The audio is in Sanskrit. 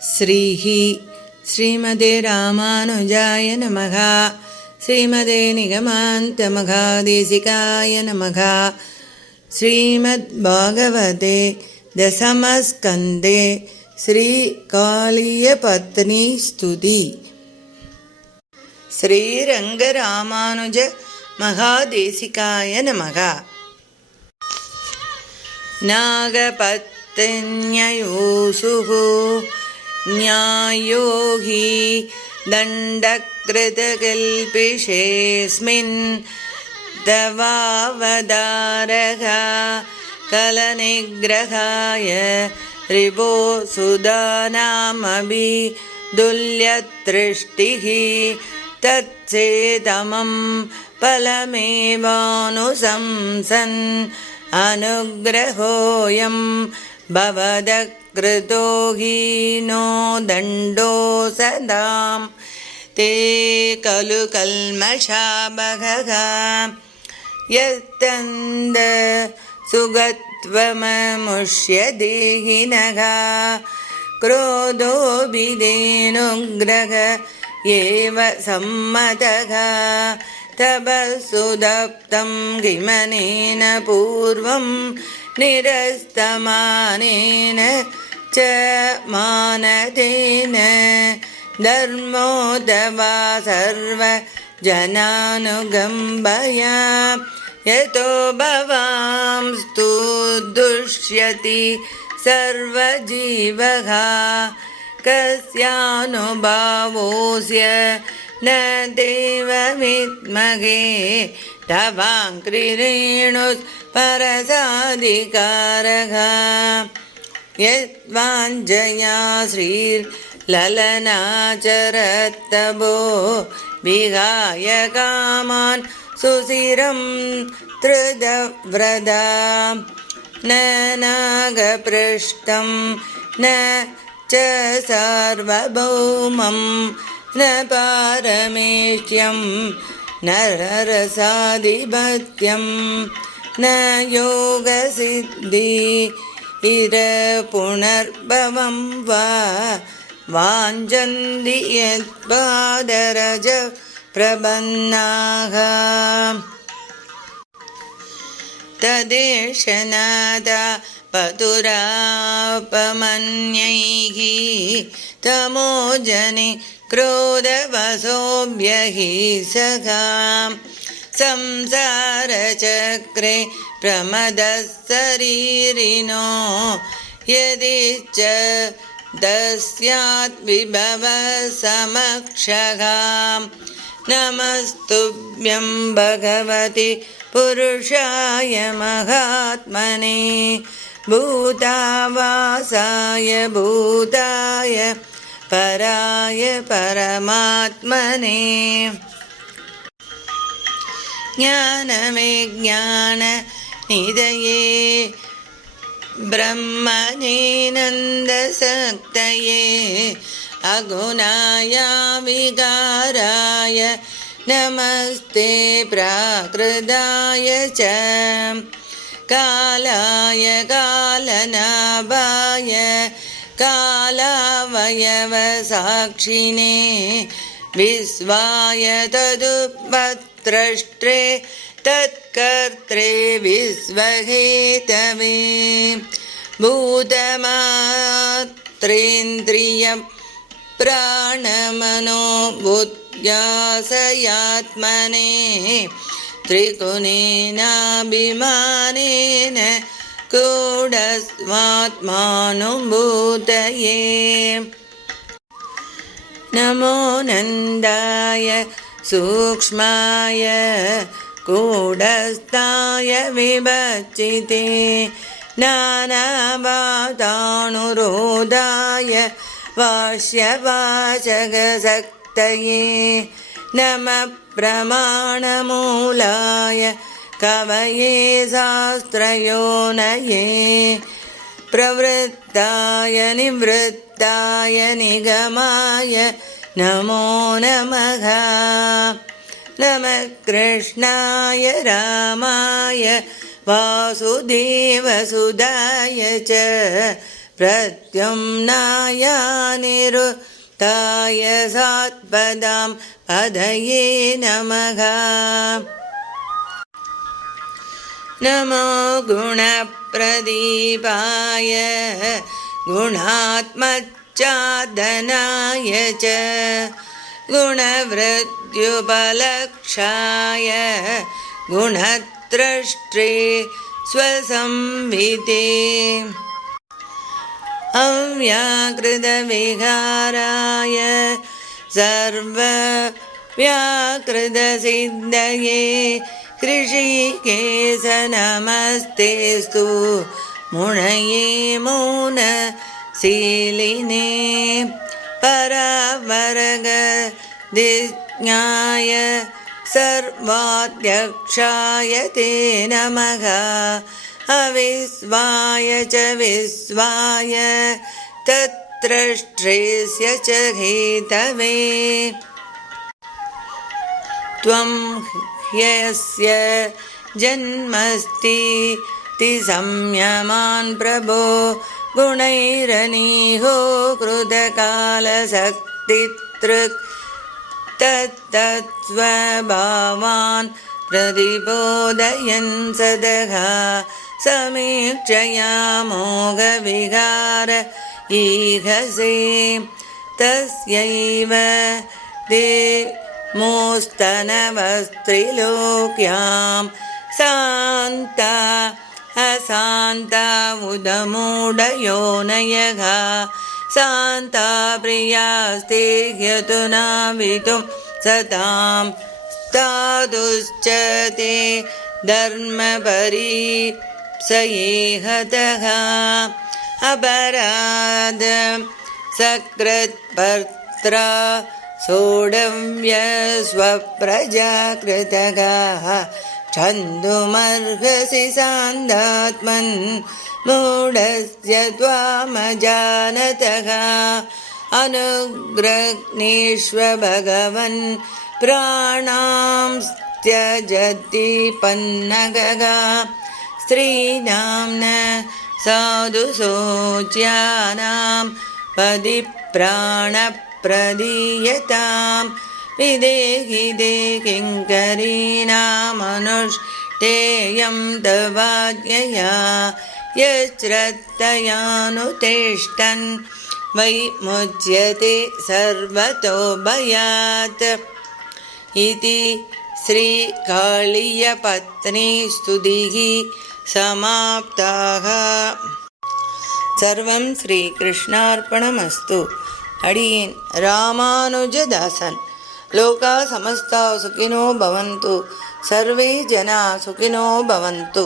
ശ്രീഹി ശ്രീമതേ രാമാനുജായ നമഃ. ശ്രീമതേ നിഗമാന്തമഹാദേശികായ നമഃ. ശ്രീമദ്ഭാഗവതേ ദശമസ്കന്ധേ ശ്രീകാളീയപത്നി സ്തുതി ശ്രീരംഗരാമാനുജ മഹാദേശികായ നമഃ. നാഗപത്തന്യയൂസുഹു. न्यायो हि दण्डकृतकल्पिषेऽस्मिन् तवावतारः कलनिग्रहाय रिवो सुदानामभि दुल्यतृष्टिः तत्सेदमं फलमेवानुशंसन् अनुग्रहोऽयं भवदः कृतो हीनो दण्डो सदां ते खलु कल्मषाबहः यत्तन्द सुगत्वममुष्य देहिनः क्रोधोऽभिधेनुग्रह एव सम्मतः। तपसुदप्तं किमनेन पूर्वं निरस्तमानेन च मानतेन धर्मोदवा सर्वजनानुगम्बया यतो भवांस्तु दुष्यति सर्वजीवः कस्यानुभावोऽस्य न देवविद्महे तवाङ्क्रिरेणुस्परसाधिकारः यद्वाञ्जया श्रीर्ललनाचरत्तभो विहाय कामान् सुशिरं त्रिदव्रदा न नागपृष्ठं न च सार्वभौमं न पारमेष्यं न ररसाधिपत्यं न योगसिद्धि इरपुनर्भवं वा वाञ्छन्ति यत्पादरज प्रबन्नाः तदेशनाद पतुरापमन्यैः तमोजनि क्रोधवसोऽभ्यहि सखा संसारचक्रे प्रमदः शरीरिणो यदि च दस्यात् विभवसमक्षः नमस्तुभ्यं भगवति पुरुषाय महात्मने भूतावासाय भूताय पराय परमात्मने। ज्ञानविज्ञाननिधये ब्रह्मणे नन्दशक्तये अगुणाय विकाराय नमस्ते प्राकृताय च कालाय कालनाभाय कालावयवसाक्षिणे विश्वाय तदुपत्रष्ट्रे तत्कर्त्रे विश्वहेतवे भूतमात्रेन्द्रियं प्राणमनो बुद्ध्यासयात्मने त्रिगुणेनाभिमानेन कूढस्मात्मानुभूतये नमो नन्दाय सूक्ष्माय कूढस्थाय विभचिते नानावातानुरोधाय वाष्यवाचकशक्तये नमः प्रमाणमूलाय कवये शास्त्रयोनये प्रवृत्ताय निवृत्ताय निगमाय नमो नमः नमः कृष्णाय रामाय वासुदेवसुधाय च प्रत्युम्नायानिरुताय सात्पदां पदये नमः। नमो गुणप्रदीपाय गुणात्मच्चादनाय च गुणवृत्युपलक्षाय गुणत्रष्ट्रे स्वसंविते। अव्याकृतविहाराय सर्वव्याकृतसिद्धये कृषिकेश नमस्तेस्तु मुणये मौनशीलिने परावरगदिज्ञाय सर्वाध्यक्षाय ते नमः अविश्वाय च विश्वाय तत्रष्ट्रेस्य च हेतवे। त्वं ह्यस्य जन्मस्ति संयमान् प्रभो गुणैरनीहो कृतकालशक्तितृक् तत्तत्स्वभावान् प्रतिबोधयन् सदः समीक्षया मोघविहार ईहसे तस्यैव मोस्तनवस्त्रिलोक्यां शान्ता अशान्ता उदमूढयोनयः शान्ता प्रियास्ते ह्यतुनावितुं सतां स्तादुश्च ते धर्मपरीप्सयेहतः अपराध सकृत्पर्त्रा सोढव्यस्वप्रजाकृतगाः छन्दुमर्हसि सान्दात्मन् मूढस्य त्वामजानतः अनुग्रग्नेष्व भगवन् प्राणां त्यजति पन्नगगा स्त्रीणां न साधु शोच्यानां पदि प्राणप्रदीयतां विदेहि दे किङ्करीणामनुष्ठेयं तवाज्ञया यश्रद्धयानुतिष्ठन् वै मुच्यते सर्वतो भयात्। इति श्रीकाळीयपत्नीस्तुतिः समाप्ताः सर्वं श्रीकृष्णार्पणमस्तु अडियेन् रामानुजदासन् लोकाः समस्ता सुखिनो भवन्तु सर्वे जनाः सुखिनो भवन्तु